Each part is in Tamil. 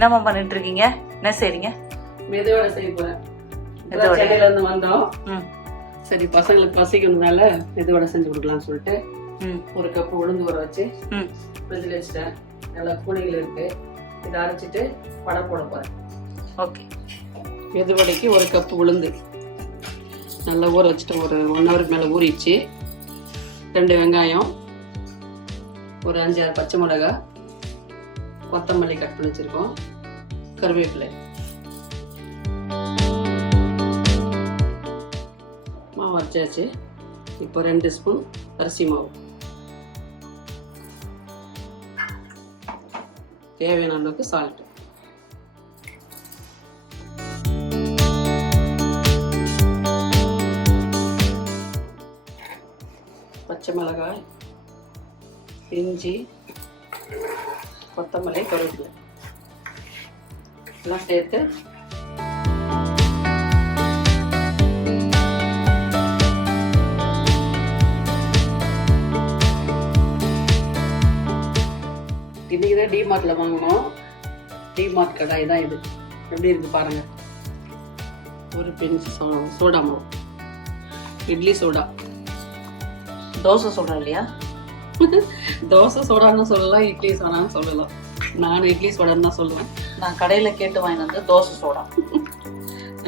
என்னம்மா பண்ணிட்டு இருக்கீங்க? என்ன செய்றீங்க? மெதுவடை செய்ய போறேன். மெதுவடை. சென்னையில இருந்து வந்தோம். ம். சரி பசங்களுக்கு பசிக்கிறதுனால மெதுவடை செஞ்சு கொடுக்கலாம்னு சொல்லிட்டு ம். ஒரு கப் உளுந்து ஊற வச்சு ம். ஃப்ரிட்ஜில் வச்சுட்டேன். நல்லா கூலிங்கில் இருக்கு. இதை அரைச்சிட்டு வடை போட போறேன். ஓகே. மெதுவடைக்கு ஒரு கப் உளுந்து நல்லா ஊற வச்சுட்டு ஒரு 1 ஹவருக்கு மேலே ஊறிடுச்சு. 2 வெங்காயம், ஒரு 5-6 பச்சை மிளகாய், கொத்தமல்லி கட் பண்ணி வச்சிருக்கோம், கருவேப்பிலை. மாவு அரைச்சாச்சு. இப்போ 2 ஸ்பூன் அரிசி மாவு, தேவையான அளவுக்கு சால்ட், பச்சை மிளகாய், இஞ்சி, கொத்தமல்லி, கருவேப்பிலை எல்லாம் சேர்த்து இன்னைக்கு தான் டிமார்ட்ல வாங்கினோம். டிமார்ட் கடாய் தான் இது. எப்படி இருக்கு பாருங்க. ஒரு பிஞ்ச் சோடா மாவு, இட்லி சோடா. தோசை சொல்றேன் இல்லையா? தோசை சோடான்னு சொல்லலாம், இட்லி சோடான்னு சொல்லலாம். நான் இட்லி சோடான்னு தான் சொல்லுவேன். நான் கடையில கேட்டு வாங்கிட்டு வந்து தோசை சோடா.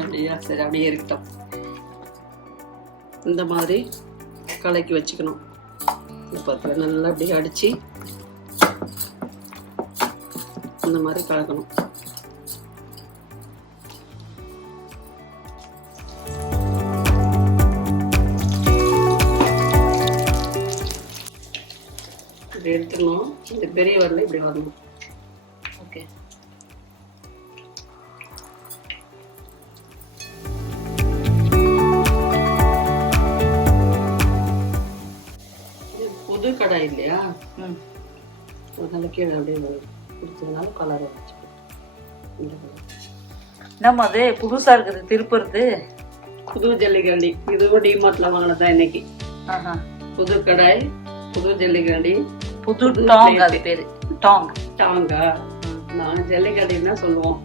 அப்படியா? சரி, அப்படியே இருக்கட்டும். இந்த மாதிரி கலக்கி வச்சுக்கணும். இப்போ நல்லா அப்படியே அடிச்சு இந்த மாதிரி கலக்கணும். இப்படி எடுத்துக்கணும். இந்த பெரிய வரல இப்படி வரணும். ஓகே. இது புது கடாய் இல்லையா? ம். அதனால கீழே அப்படியே பிடிச்சதுனால கலர் வச்சு இந்த கலர். என்னம்மா அது புதுசா இருக்குது திருப்புறது? புது ஜல்லிகரண்டி. இதுவும் டிமார்ட்ல வாங்கினதான் இன்னைக்கு. ஆஹா. புது கடாய், புது ஜல்லிகரண்டி, புது டாங். அது பேரு டாங். டாங்கா? நான் ஜல்லிகரண்டின்னு தான் சொல்லுவோம்.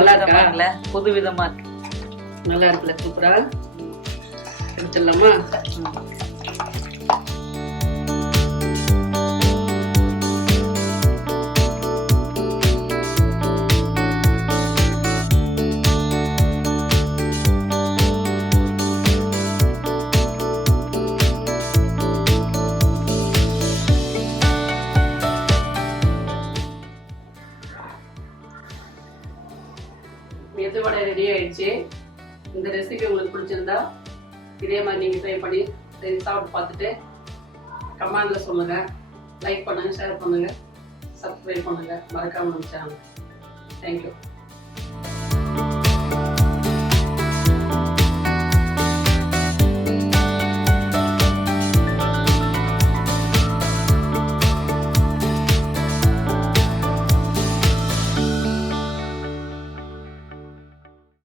நல்லா இருக்கா? புது விதமா இருக்கு. நல்லா இருக்குல்ல? சூப்பரா. எடுத்துடலாமா? மெதுவடை ரெடி ஆயிடுச்சு. இந்த ரெசிபி உங்களுக்கு பிடிச்சிருந்தா இதே மாதிரி நீங்க ட்ரை பண்ணி சாப்பிட்டு பார்த்துட்டு கமெண்ட்ல சொல்லுங்க. லைக் பண்ணுங்க, ஷேர் பண்ணுங்க, சப்ஸ்கிரைப் பண்ணுங்க. மறக்காம நம்ம சேனல். தேங்க்யூ.